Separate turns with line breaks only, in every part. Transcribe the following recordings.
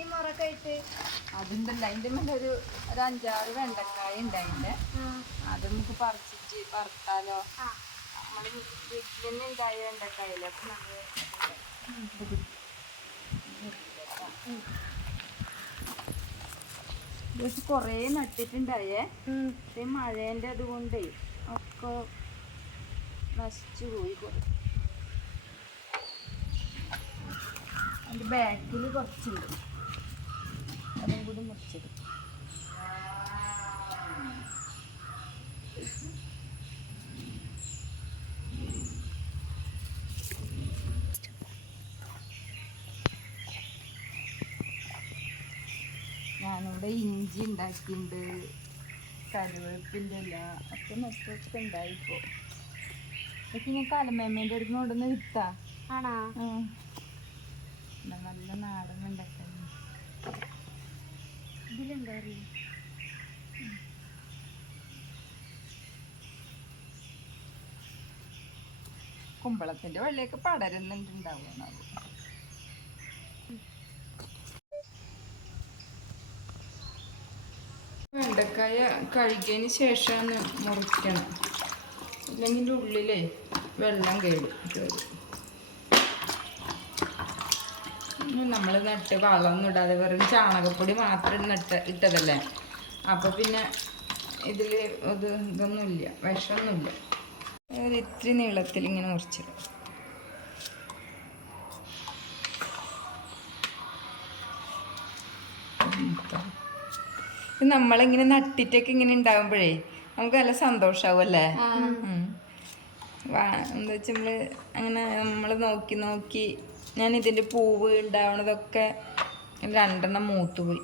ചട്ടി മുറൊക്കെ ആയിട്ട്
അതുണ്ടല്ല അതിന്റെ മേലെ ഒരു ഒരു അഞ്ചാറ് വെണ്ടക്കായ ഉണ്ട് അതിന്റെ അത് നമുക്ക് പറിച്ചിട്ട് പറത്താലോ വീട്ടിൽ തന്നെ ഉണ്ടായ വെണ്ടക്കായല്ലേ അപ്പൊ നമ്മൾ ഇത് കൊറേ നട്ടിട്ടുണ്ടായേ. പക്ഷെ മഴേന്റെ അതുകൊണ്ടേ ഒക്കെ നശിച്ചു പോയി കൊറേ. അതിന്റെ ബാക്കിൽ കുറച്ചുണ്ട്. കൂടി മുറിച്ചെടുക്കും ഞാനിവിടെ ഇഞ്ചി ഉണ്ടാക്കിയിട്ടുണ്ട് കരുവേപ്പിന്റെ ഇല ഒക്കെ മറ്റൊക്കെ ഉണ്ടായിപ്പോ ഇതൊക്കെ ഞാൻ കലമേമ്മേന്റെ അടുത്ത് കൊണ്ടുവന്ന് വിത്താ.
ആണോ
ഉം. ഇത് നല്ല നാടൻ ഉണ്ടാക്കാൻ
ഇതിലുണ്ടോ അറിയോ
കുമ്പളത്തിന്റെ വെള്ളിയൊക്കെ പടരുന്നുണ്ടാവും വെണ്ടക്കായ കഴുകിയതിന് ശേഷമാണ് മുറിക്കണം. ഇല്ലെങ്കിൽ ഇതിന്റെ ഉള്ളിലേ വെള്ളം കയറും നമ്മൾ നട്ട് വളമൊന്നും ഇടാതെ വെറും ചാണകപ്പൊടി മാത്രം നട്ട് ഇട്ടതല്ലേ? അപ്പോൾ പിന്നെ ഇതിൽ ഇത് ഇതൊന്നുമില്ല വിഷമൊന്നുമില്ല. ഒരു ഇത്തിരി നീളത്തിൽ ഇങ്ങനെ മുറിച്ചിടും. നമ്മളിങ്ങനെ നട്ടിട്ടൊക്കെ ഇങ്ങനെ ഉണ്ടാകുമ്പോഴേ നമുക്ക് നല്ല സന്തോഷാവും അല്ലേ ഉം. വാ- എന്താ വെച്ചാൽ നമ്മൾ അങ്ങനെ നമ്മൾ നോക്കി നോക്കി ഞാൻ ഇതിന്റെ പൂവ് ഉണ്ടാവണതൊക്കെ രണ്ടെണ്ണം മൂത്തുപോയി.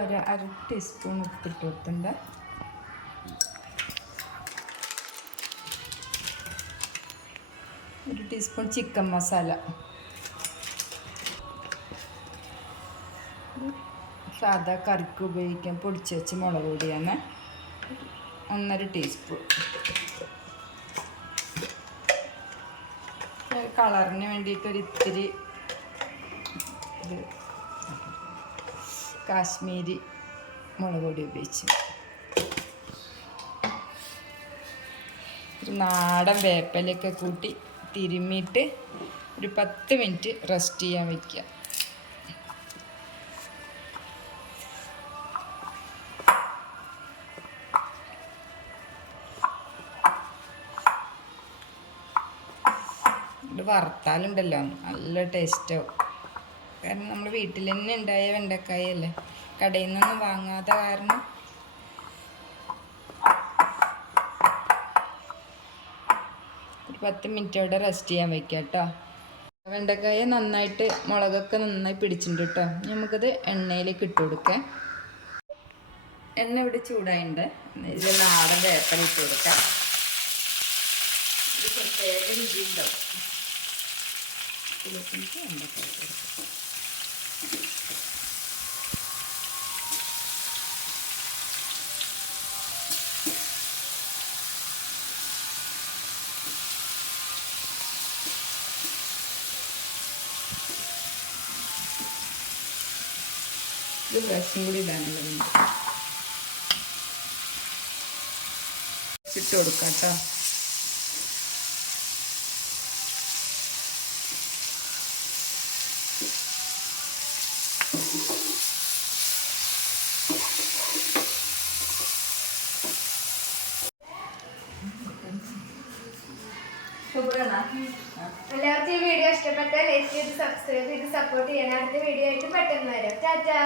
അര അര ടീസ്പൂൺ ഉപ്പിട്ട് കൊടുത്തിട്ടുണ്ട്. ഒരു ടീസ്പൂൺ ചിക്കൻ മസാല സാധാ കറിക്ക് ഉപയോഗിക്കാൻ പൊടിച്ച് വെച്ച് മുളക് പൊടിയാണ്. ഒന്നര ടീസ്പൂൺ കളറിന് വേണ്ടിയിട്ട് ഒരു ഇത്തിരി ഇത്. കാശ്മീരി മുളക് പൊടി ഉപയോഗിച്ച്. നാടൻ വേപ്പലൊക്കെ കൂട്ടി തിരുമ്മിയിട്ട് ഒരു പത്ത് മിനിറ്റ് റെസ്റ്റ് ചെയ്യാൻ വയ്ക്കുക വറുത്താലുണ്ടല്ലോ. നല്ല ടേസ്റ്റാവും കാരണം നമ്മൾ വീട്ടിൽ തന്നെ ഉണ്ടായ വെണ്ടക്കായല്ലേ? കടയിൽ നിന്നൊന്നും വാങ്ങാത്ത കാരണം. ഒരു പത്ത് മിനിറ്റ് അവിടെ റെസ്റ്റ് ചെയ്യാൻ വയ്ക്കുക കേട്ടോ വെണ്ടക്കായ നന്നായിട്ട് മുളകൊക്കെ നന്നായി പിടിച്ചിട്ടുണ്ട് കേട്ടോ നമുക്കത് എണ്ണയിലേക്ക് ഇട്ട് കൊടുക്കാം. എണ്ണ ഇവിടെ ചൂടായിട്ടുണ്ട് ഇതിൽ നാടൻ വേപ്പൻ ഇട്ട് കൊടുക്കാം. ഇത് പ്രത്യേക രുചി ഉണ്ടാവും ഇതിലേക്ക് വെണ്ടക്കായ കൊടുക്കാം. ഇത് റസും കൂടി ഇടാനുള്ളതുണ്ട് ഇട്ട് കൊടുക്കാം കേട്ടോ
എല്ലാവർക്കും ഈ വീഡിയോ ഇഷ്ടപ്പെട്ടാൽ ലൈക്ക് ചെയ്ത് സബ്സ്ക്രൈബ് ചെയ്ത് സപ്പോർട്ട് ചെയ്യണം അടുത്ത വീഡിയോ ആയിട്ട് പെട്ടെന്ന് വരാം. ടാറ്റാ!